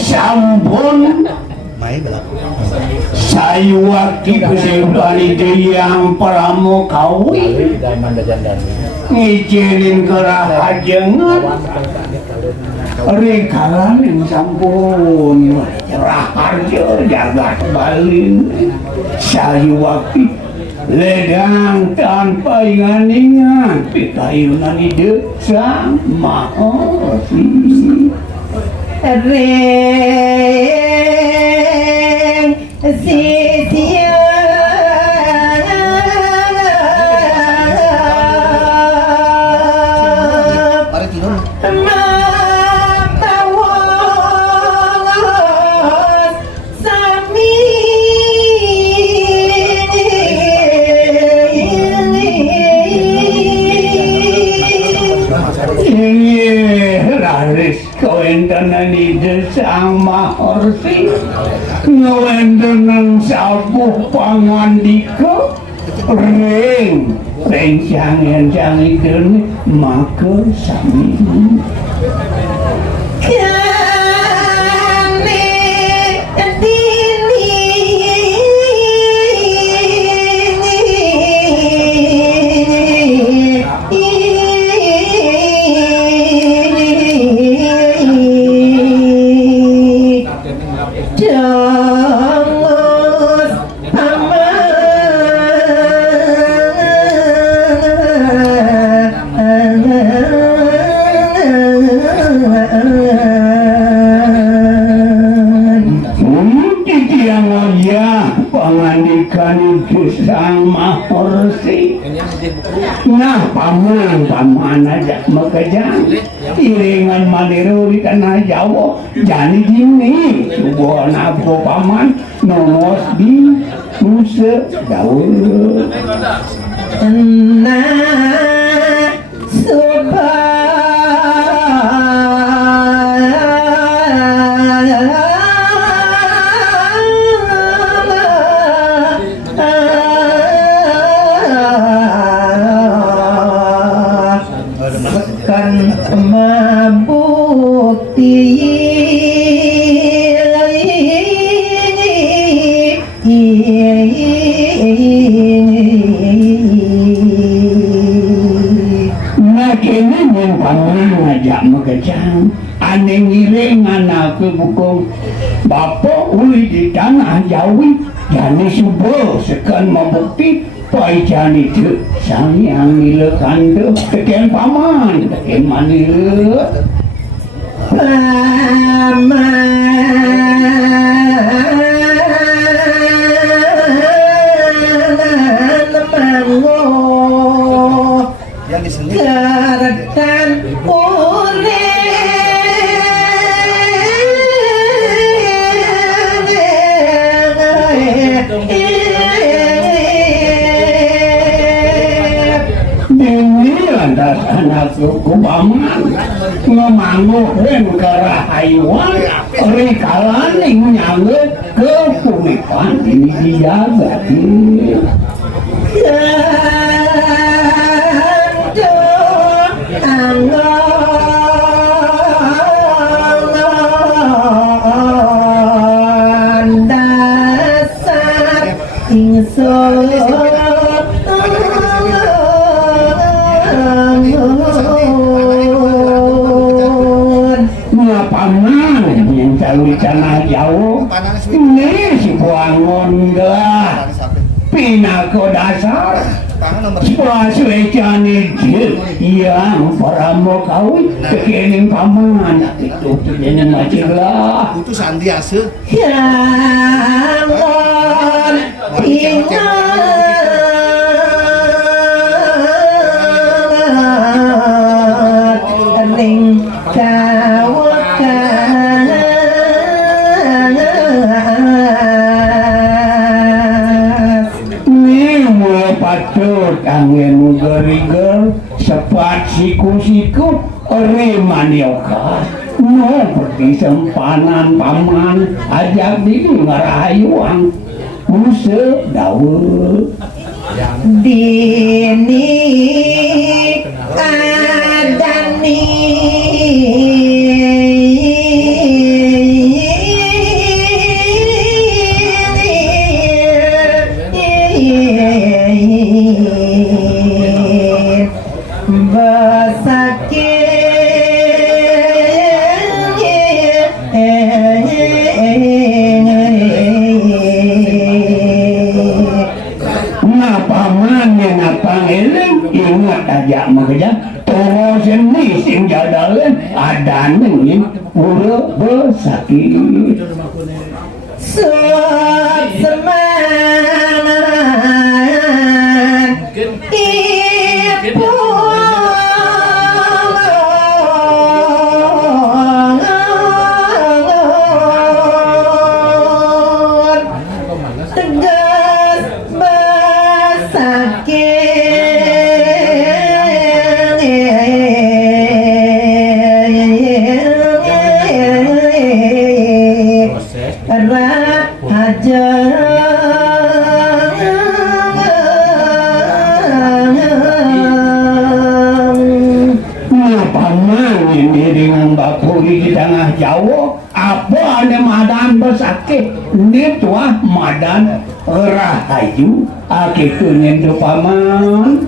Sampun saya waktu kesempatan yang pramukawi ngizinin ke rahajengan rekalan yang sampun raharjo jagat balin saya waktu ledang tanpa ingan-ingan pitayunan ide sama sih Reng Sisia Kawendanan ide sama orsi ngawendanan sabuh pangandika reng jangan ide maka sami sama orsi nah paman aja makanya iringan maniru di tanah Jawa jadi gini coba nafko paman nongos di Nusa Daul nah aneh ngiringan aku bukung bapak uli di tanah Jawi jani subuh sekan membukti pai jani tu sayang milekan tu tekan paman tekan manila paman yang disini keratan anakku paman ngemangguhin ke rahayuan rikalan yang nyanggut ke punikan ini dijaga dasar yang cari tanah jauh ini si buangon gelah pinako dasar Swaswecane yang pramukawi kekening paman itu jadi macilah itu sandiase jangan ingat ring kawatan angin geriger sepat siku-siku remanioka no pergi sempanan paman ajak diri ngarahayuang musuh dawe dini adani ingat aja makanya tolong seni sing jadalan ada nengin ura besakit semangat ibu tegas di tengah Jawa apa ada madan besakit ini tuah madan rahayu akitu nyentuh paman